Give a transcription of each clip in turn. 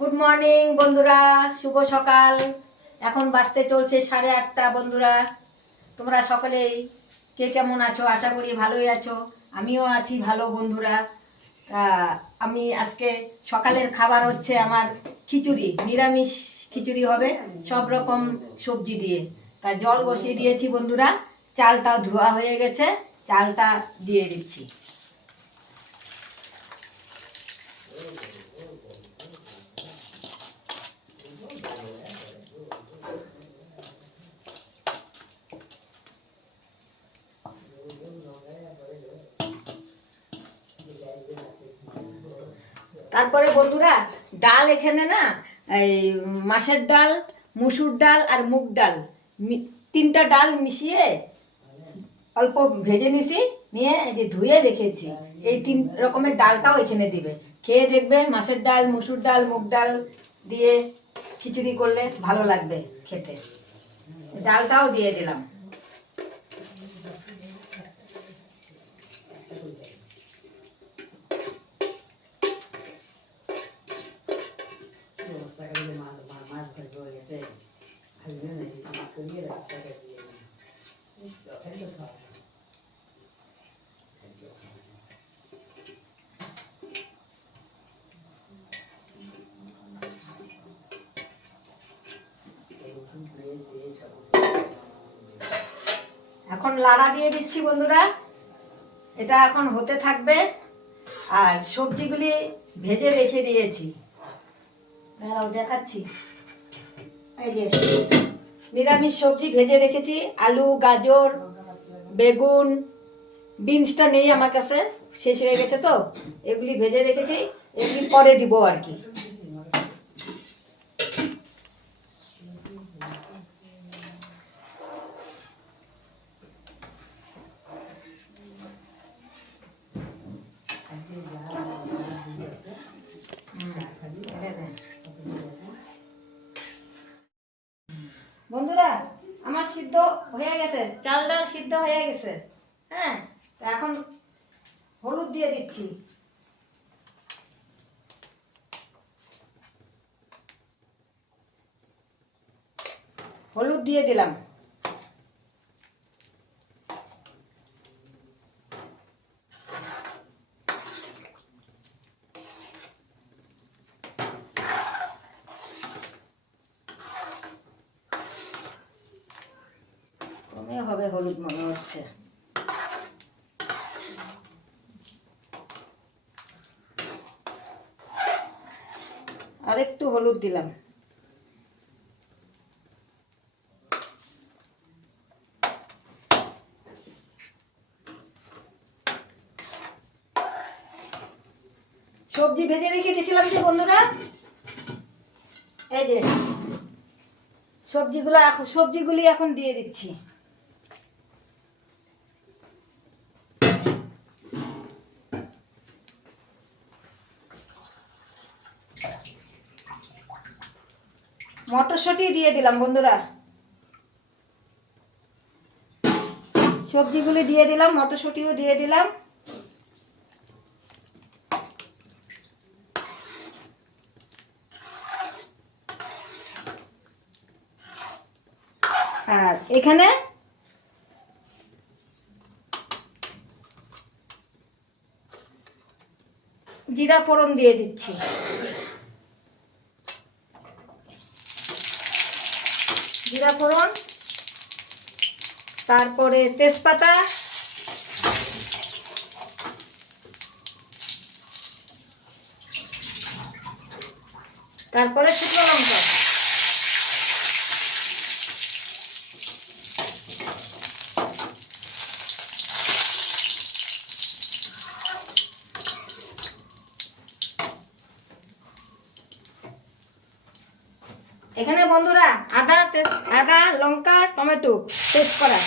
Good morning বন্ধুরা, শুভ সকাল। এখন বাজতে চলছে 8:30 বন্ধুরা। তোমরা সকলেই কে কেমন আছো? আশা করি ভালোই আছো। আমিও আছি ভালো বন্ধুরা। আমি আজকে সকালের খাবার হচ্ছে আমার খিচুড়ি, নিরামিষ খিচুড়ি হবে সব রকম সবজি দিয়ে। তা জল বসিয়ে দিয়েছি বন্ধুরা, চালটাও ধোয়া হয়ে গেছে, চালটা দিয়ে দিচ্ছি। তারপরে বন্ধুরা ডাল এখানে না, এই মাছের ডাল, মুসুর ডাল আর মুগ ডাল, তিনটা ডাল মিশিয়ে অল্প ভেজে নিছি, নিয়ে এই যে ধুয়ে রেখেছি। এই 3 রকমের ডালটাও এখানে দিবে। খেয়ে দেখবে মাছের ডাল, মুসুর ডাল, মুগ ডাল দিয়ে খিচুড়ি করলে ভালো লাগবে খেতে। ডালটাও দিয়ে দিলাম। এখন লাড়া দিয়ে দিচ্ছি বন্ধুরা, এটা এখন হতে থাকবে। আর সবজিগুলি ভেজে রেখে দিয়েছি, দেখাচ্ছি। এই যে নিরামিষ সবজি ভেজে রেখেছি, আলু, গাজর, বেগুন, বিনসটা নেই আমার কাছে, শেষ হয়ে গেছে, তো এগুলি ভেজে রেখেছি, এগুলি পরে দিব আর কি। বন্ধুরা আমার সিদ্ধ হয়ে গেছে, চালটা সিদ্ধ হয়ে গেছে। হ্যাঁ, তো এখন হলুদ দিয়ে দিচ্ছি। হলুদ দিয়ে দিলাম। কমে হবে হলুদ মনে হচ্ছে। আর একটু হলুদ দিলাম। সবজি ভেজে রেখে দিয়েছিলাম যে বন্ধুরা, এই যে সবজিগুলি এখন দিয়ে দিচ্ছি। মটরশুঁটি দিয়ে দিলাম বন্ধুরা, সবজিগুলি দিয়ে দিলাম, মটরশুঁটিও দিয়ে দিলাম। আর এখানে জিরা ফোড়ন দিয়ে দিচ্ছি। জিরা ফোড়ন, তারপরে তেজপাতা, তারপরে শুকনো লঙ্কা। এখানে বন্ধুরা আদা, লঙ্কা, টমেটো পেস্ট করা।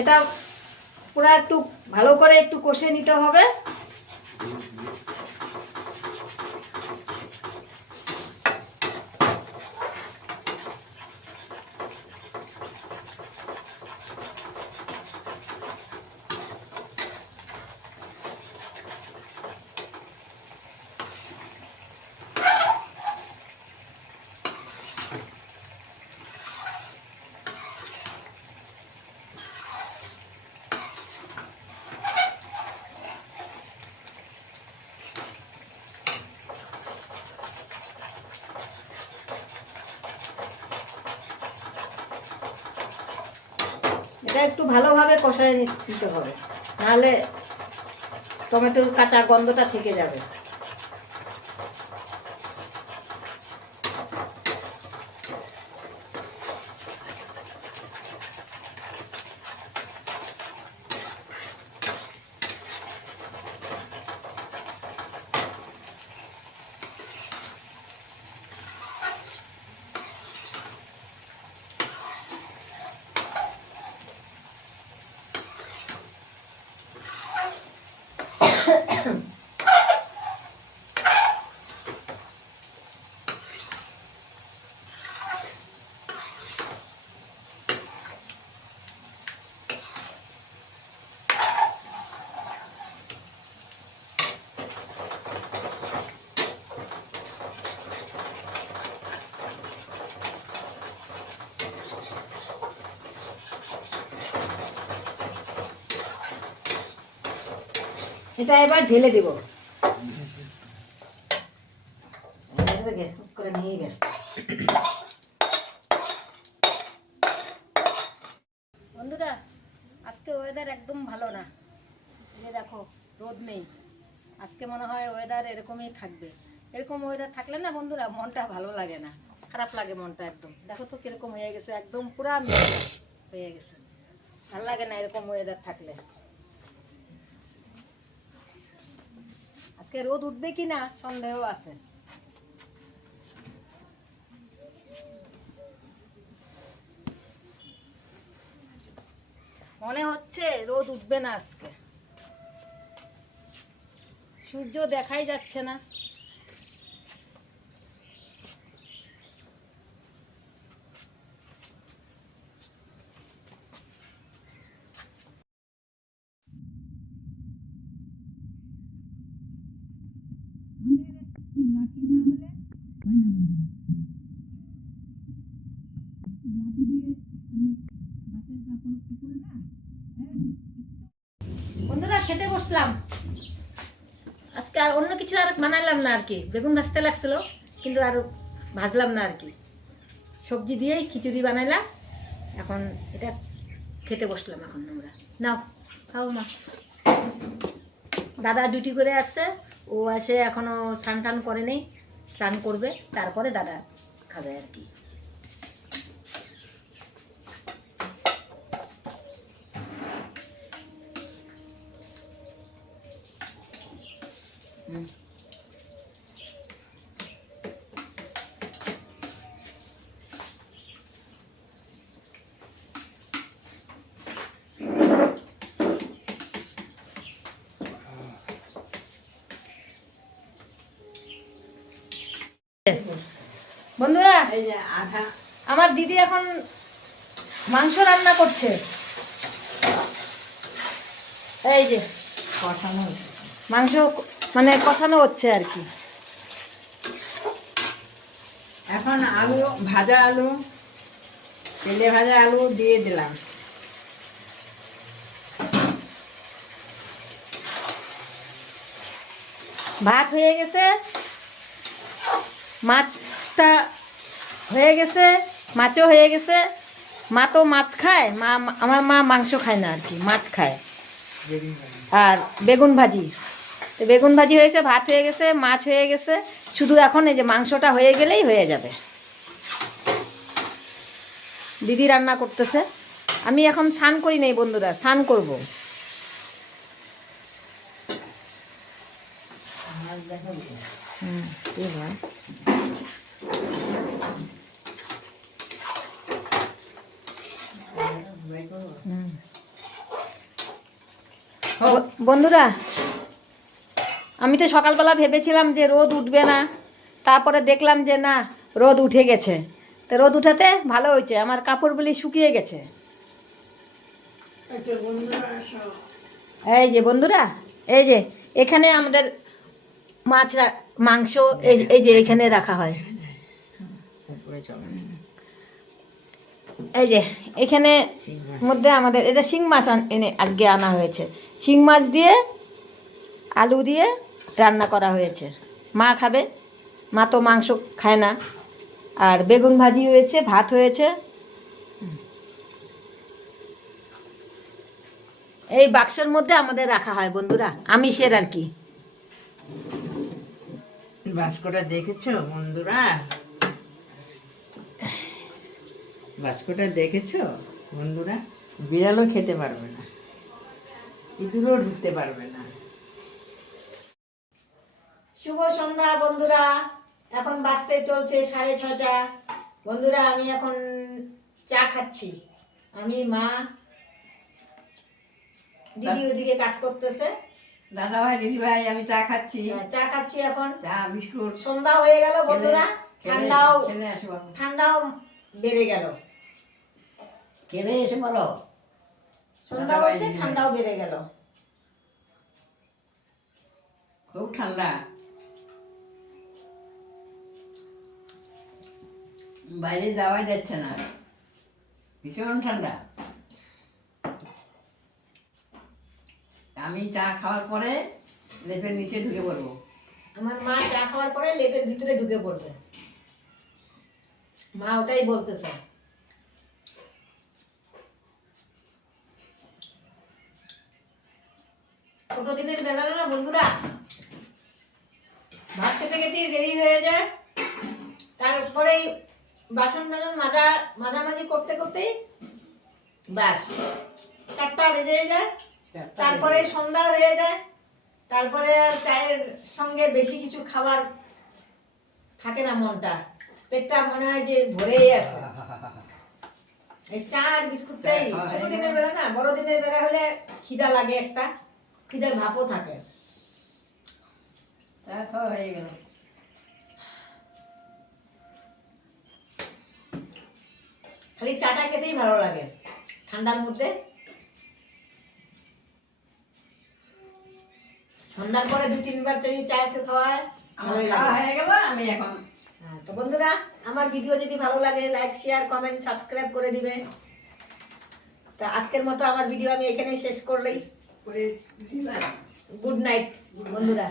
এটা পুরো একটু ভালো করে একটু কষে নিতে হবে। এটা একটু ভালোভাবে কষায় নিতে হবে, নাহলে টমেটোর কাঁচা গন্ধটা থেকে যাবে। এটা এবার ঢেলে দেব। করে নিয়ে গেছে বন্ধুরা, আজকে ওয়েদার একদম ভালো না। এই দেখো রোদ নেই, আজকে মনে হয় ওয়েদার এরকমই থাকবে। এরকম ওয়েদার থাকলে না বন্ধুরা মনটা ভালো লাগে না, খারাপ লাগে মনটা একদম। দেখো তো কিরকম হয়ে গেছে, একদম পুরা হয়ে গেছে, ভালো লাগে না এরকম ওয়েদার থাকলে। আজকে রোদ উঠবে কি না সন্দেহ আছে। মনে হচ্ছে রোদ উঠবে না আজকে, সূর্য দেখাই যাচ্ছে না। বন্ধুরা খেতে বসলাম। আজকে আর অন্য কিছু আর বানালাম না আর কি, বেগুন ভাজতে লাগছিল কিন্তু আর ভাজলাম না আর কি, সবজি দিয়েই খিচুড়ি বানাইলাম। এখন এটা খেতে বসলাম। এখন আমরা নাও খাও মা। দাদা ডিউটি করে আসছে, ও এসে এখনো স্নান টান করে নেই, স্নান করবে তারপরে দাদা খাবে আর কি। বন্ধুরা আমার দিদি এখন মাংস রান্না করছে, এই যে কষানো মাংস মানে কষানো হচ্ছে আর কি। এখন আলু ভাজা, আলু তেলে ভাজা আলু দিয়ে দিলাম। ভাত হয়ে গেছে, মাছটা হয়ে গেছে, মাছও হয়ে গেছে। মা তো মাছ খায়, আমার মা মাংস খায় না আর কি, মাছ খায়। আর বেগুন ভাজি, তো বেগুন ভাজি হয়েছে, ভাত হয়ে গেছে, মাছ হয়ে গেছে। শুধু এখন এই যে মাংসটা হয়ে গেলেই হয়ে যাবে। দিদি রান্না করতেছে, আমি এখন স্নান করি নাই বন্ধুরা, স্নান করব। বন্ধুরা, আমি তো সকালবেলা ভেবেছিলাম যে রোদ উঠবে না, তারপরে দেখলাম যে না, রোদ উঠে গেছে। তো রোদ উঠাতে ভালো হয়েছে, আমার কাপড়গুলি শুকিয়ে গেছে। আচ্ছা বন্ধুরা আসো। এই যে বন্ধুরা, এই যে এখানে আমাদের মাংস এই যে এখানে রাখা হয়। এই যে এখানে মধ্যে আমাদের এটা শিং মাছ এনে আজকে আনা হয়েছে। শিং মাছ দিয়ে আলু দিয়ে রান্না করা হয়েছে। মা খাবে, মা তো মাংস খায় না। আর বেগুন ভাজি হয়েছে, ভাত হয়েছে। এই বাক্সের মধ্যে আমাদের রাখা হয় বন্ধুরা, আমিষের আর কি। বাস্কটা দেখেছো বন্ধুরা? বাস্কটা দেখেছো বন্ধুরা? বিড়ালও খেতে পারবে না, ইঁদুরও ঢুকতে পারবে না। শুভ সন্ধ্যা বন্ধুরা, এখন বাজতে চলছে 6:30। বন্ধুরা, আমি এখন চা খাচ্ছি। আমি, মা, দিদি ওদিকে কাজ করতেছে। দাদা ভাই, দিদি ভাই, আমি চা খাচ্ছি। চা খাচ্ছি এখন। চা বিস্কুট। সন্ধ্যা হয়ে গেল বন্ধুরা, ঠান্ডাও বেড়ে গেল। খেলে এসে বলো। সন্ধ্যা হচ্ছে, ঠান্ডাও বেড়ে গেল। খুব ঠান্ডা, বাইরে যাওয়াই যাচ্ছে না, ভীষণ ঠান্ডা। আমি চা খাওয়ার পরে লেপের নিচে ঢুকে পড়বো। আমার মা চা খাওয়ার পরে লেপের ভিতরে ঢুকে পড়বে। মা ওটাই বলতেছে। ছোট দিনের বেলা না বন্ধুরা, ভাত খেতে খেতে দেরি হয়ে যায়, তারপরে বাসন মাঝামাঝি করতে করতেই ব্যাস 4টা বেজে যায়। তারপরে সন্ধ্যা হয়ে যায়। তারপরে আর চায়ের সঙ্গে বেশি কিছু খাবার থাকে না, মনটা, পেটটা মনে হয় যে ভরেই আছে। এই চা আর বিস্কুটটাই ছোট দিনের বেলা না, বড় দিনের বেলা হলে খিদা লাগে, একটা খিদার ভাবও থাকে। চা খাওয়া হয়ে গেল। খালি চাটা খেতেই ভালো লাগে ঠান্ডার মধ্যে। সন্ধ্যার পরে 2-3 বার চা খাওয়া ভালোই লাগে। হয়ে গেল। আমি এখন তো বন্ধুরা, আমার ভিডিও যদি ভালো লাগে লাইক, শেয়ার, কমেন্ট, সাবস্ক্রাইব করে দিবেন। তা আজকের মতো আমার ভিডিও আমি এখানেই শেষ করলেই। গুড নাইট বন্ধুরা।